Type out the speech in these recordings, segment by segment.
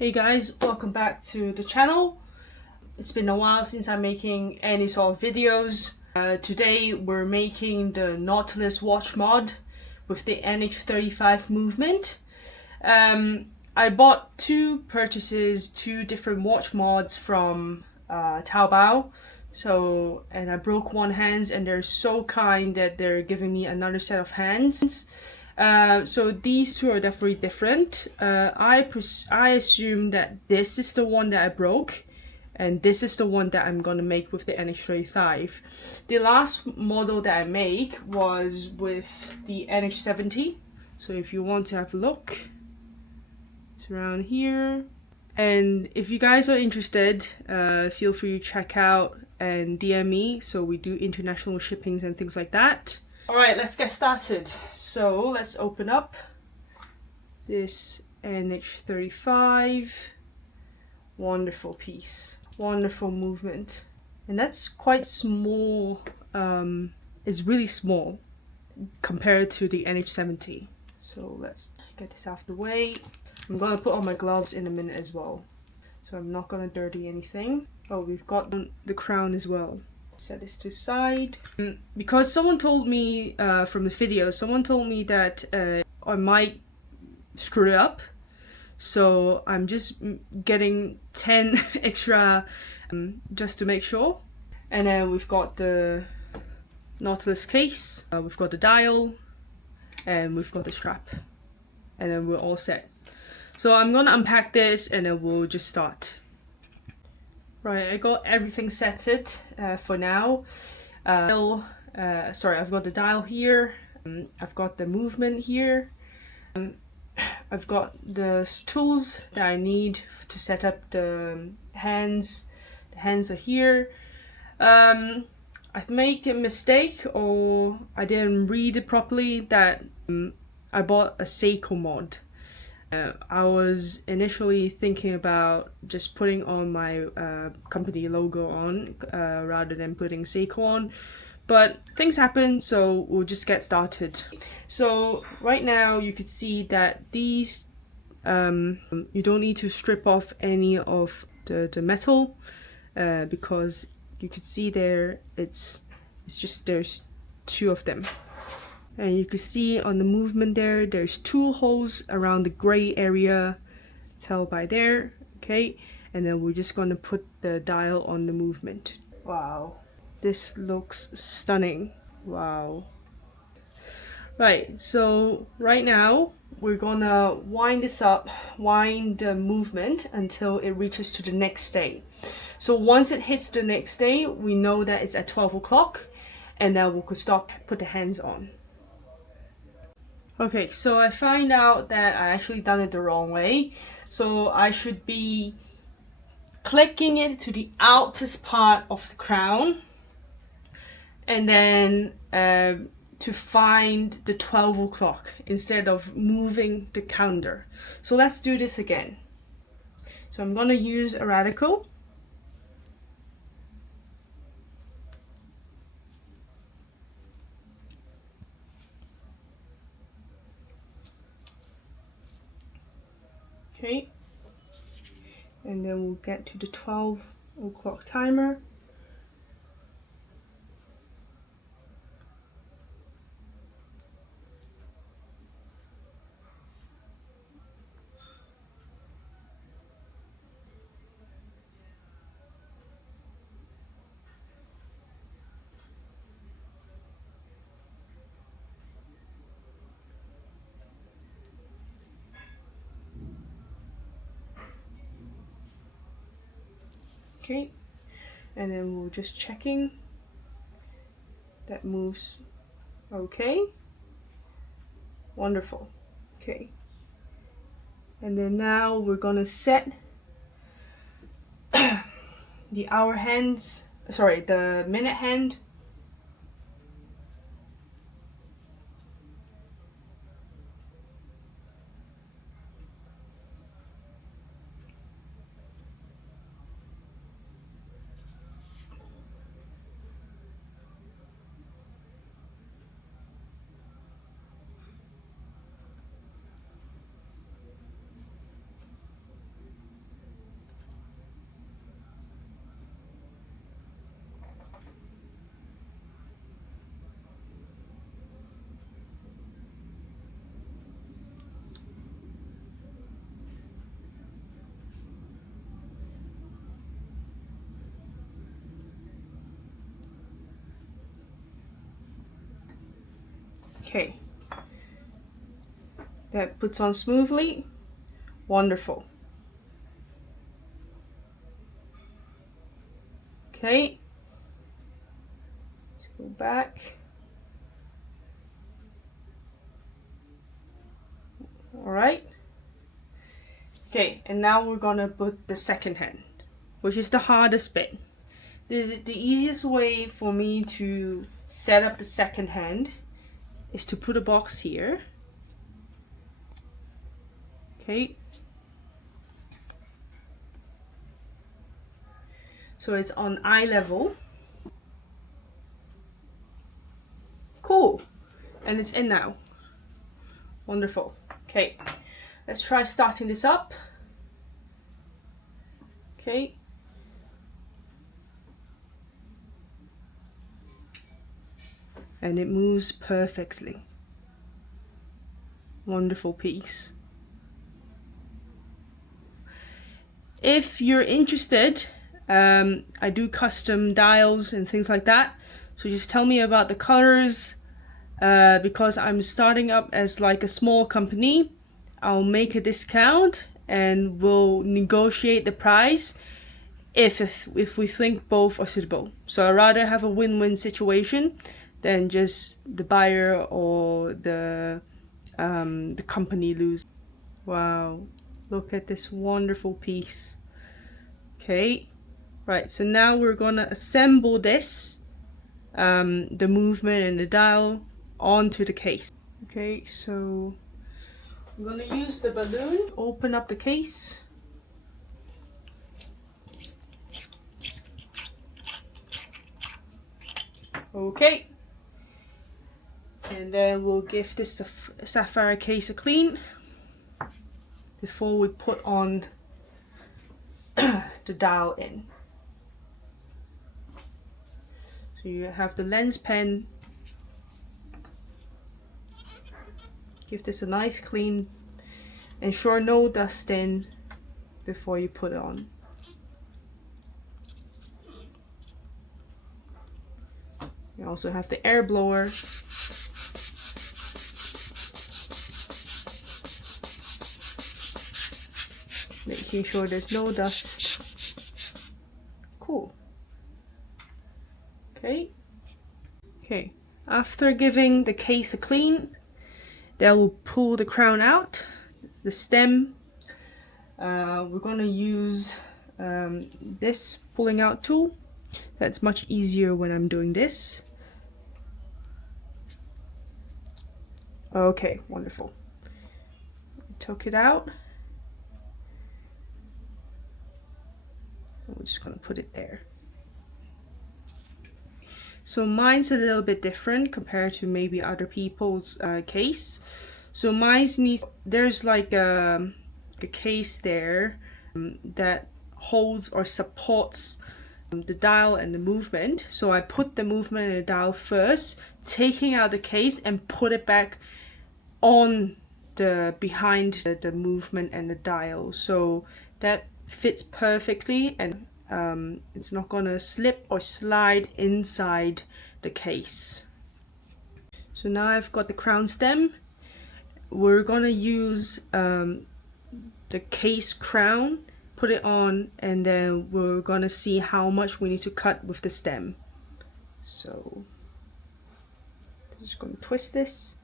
Hey guys, welcome back to the channel. It's been a while since I'm making any sort of videos. Today we're making the Nautilus watch mod with the NH35 movement. I bought two different watch mods from Taobao. And I broke one hand, and they're so kind that they're giving me another set of hands. So these two are definitely different. I assume that this is the one that I broke, and this is the one that I'm gonna make with the NH35. The last model that I make was with the NH70. So if you want to have a look, it's around here. And if you guys are interested, feel free to check out and DM me. So we do international shippings and things like that. Alright, let's get started. So let's open up this NH35. Wonderful piece. Wonderful movement. And that's quite small. It's really small compared to the NH70. So let's get this out of the way. I'm gonna put on my gloves in a minute as well. So I'm not gonna dirty anything. Oh, we've got the crown as well. Set this to the side. Because someone told me from the video, someone told me that I might screw it up. So I'm just getting 10 extra just to make sure. And then we've got the Nautilus case, we've got the dial, and we've got the strap. And then we're all set. So I'm gonna unpack this and then we'll just start. Right, I got everything setted for now. I've got the dial here. I've got the movement here. I've got the tools that I need to set up the hands. The hands are here. I made a mistake, or I didn't read it properly, that I bought a Seiko mod. I was initially thinking about just putting on my company logo on rather than putting Seiko on, but things happen, so we'll just get started. So right now you could see that these you don't need to strip off any of the metal because you could see there it's just there's two of them. And you can see on the movement there's two holes around the gray area, tell by there, okay? And then we're just gonna put the dial on the movement. Wow, this looks stunning. Wow. Right, so right now we're gonna wind this up, wind the movement until it reaches to the next day. So once it hits the next day, we know that it's at 12 o'clock, and then we could stop, put the hands on. Okay, so I find out that I actually done it the wrong way. So I should be clicking it to the outest part of the crown, and then to find the 12 o'clock instead of moving the counter. So let's do this again. So I'm gonna use a radical. Okay, and then we'll get to the 12 o'clock timer. Okay, and then we're just checking that moves okay. Wonderful. Okay, and then now we're gonna set the hour hands, sorry, the minute hand. Okay. That puts on smoothly. Wonderful. Okay. Let's go back. Alright. Okay, and now we're gonna put the second hand, which is the hardest bit. The easiest way for me to set up the second hand is to put a box here. Okay. So it's on eye level. Cool. And it's in now. Wonderful. Okay. Let's try starting this up. Okay. And it moves perfectly. Wonderful piece. If you're interested, I do custom dials and things like that. So just tell me about the colors. Because I'm starting up as like a small company, I'll make a discount and we'll negotiate the price if we think both are suitable. So I'd rather have a win-win situation than just the buyer or the company lose. Wow, look at this wonderful piece. Okay, right, so now we're gonna assemble this, the movement and the dial onto the case. Okay, so I'm gonna use the balloon, open up the case. Okay, and then we'll give this sapphire case a clean before we put on the dial in. So you have the lens pen. Give this a nice clean. Ensure no dust in before you put it on. You also have the air blower. Making sure there's no dust. Cool. Okay. Okay. After giving the case a clean, then we'll pull the crown out, the stem. We're gonna use this pulling out tool. That's much easier when I'm doing this. Okay, wonderful. Took it out. We're just gonna put it there. So mine's a little bit different compared to maybe other people's case. So mine's there's like a case there that holds or supports the dial and the movement. So I put the movement and the dial first, taking out the case and put it back on the behind the movement and the dial. So that fits perfectly, and it's not gonna slip or slide inside the case. So now I've got the crown stem. We're gonna use the case crown, put it on, and then we're gonna see how much we need to cut with the stem. So I'm just gonna twist this.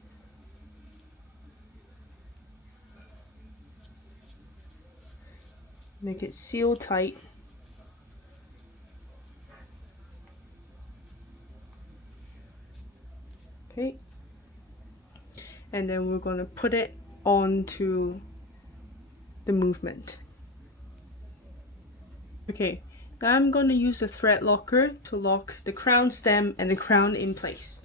Make it seal tight. Okay. And then we're going to put it onto the movement. Okay, now I'm going to use a thread locker to lock the crown stem and the crown in place.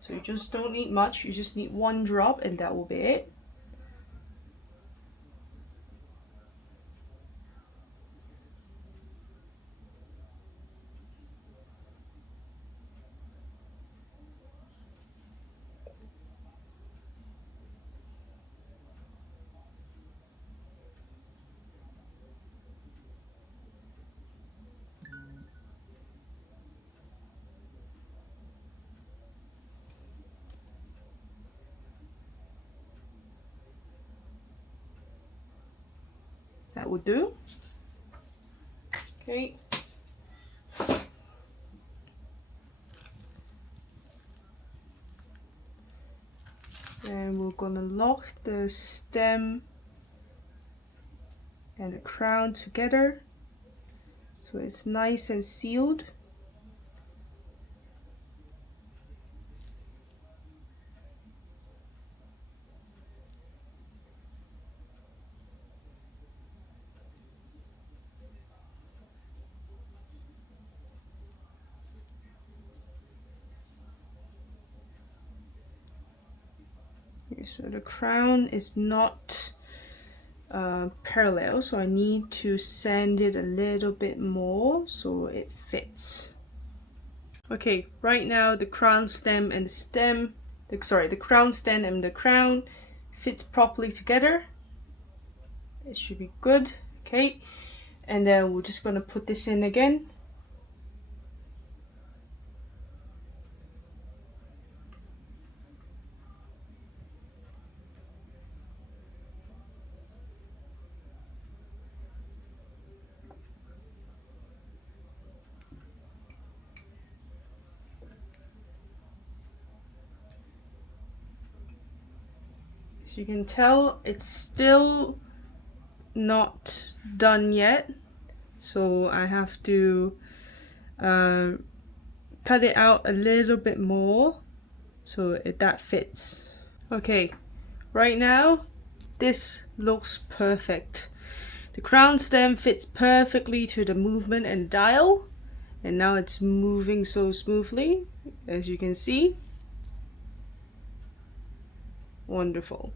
So you just don't need much, you just need one drop and that will be it. That would do. Okay. And we're gonna lock the stem and the crown together so it's nice and sealed. Okay, so the crown is not parallel, so I need to sand it a little bit more so it fits. Okay, right now the crown stem and the stem, the crown stem and the crown fits properly together. It should be good. Okay, and then we're just gonna put this in again. As you can tell, it's still not done yet, so I have to cut it out a little bit more so that fits. Okay, right now this looks perfect. The crown stem fits perfectly to the movement and dial, and now it's moving so smoothly, as you can see. Wonderful.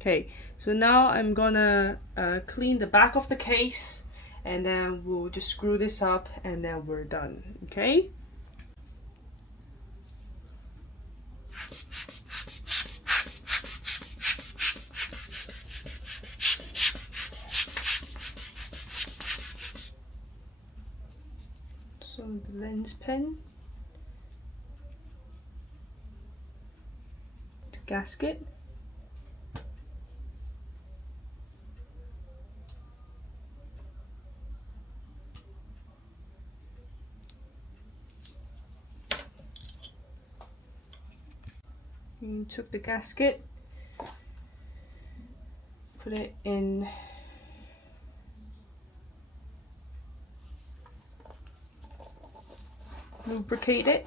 Okay, so now I'm gonna clean the back of the case, and then we'll just screw this up and then we're done. Okay. So the lens pen, the gasket, and took the gasket, put it in lubricate it.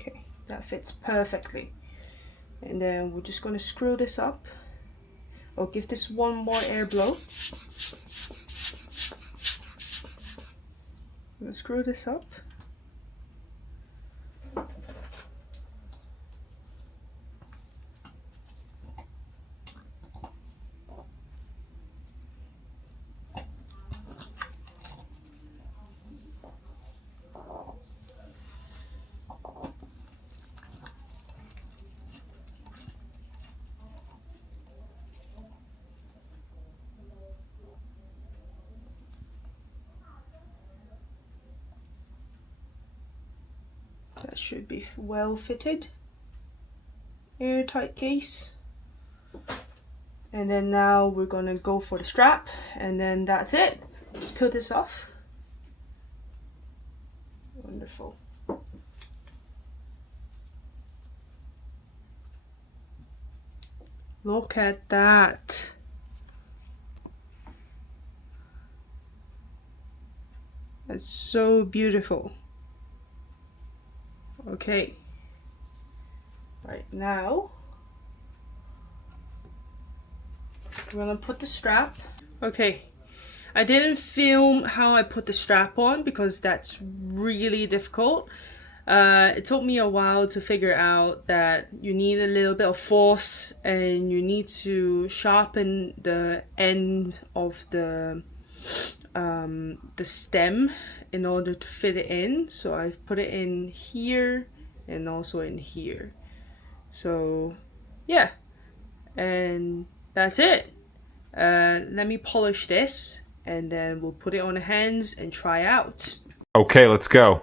Okay, that fits perfectly. And then we're just going to screw this up. I'll give this one more air blow. I'm going to screw this up. That should be well fitted. Airtight case. And then now we're gonna go for the strap, and then that's it. Let's peel this off. Wonderful. Look at that. That's so beautiful. Okay. Right now, we're gonna put the strap. Okay, I didn't film how I put the strap on because that's really difficult. It took me a while to figure out that you need a little bit of force and you need to sharpen the end of the stem in order to fit it in. So I've put it in here and also in here. So yeah, and that's it. Let me polish this and then we'll put it on the hands and try out. Okay, let's go.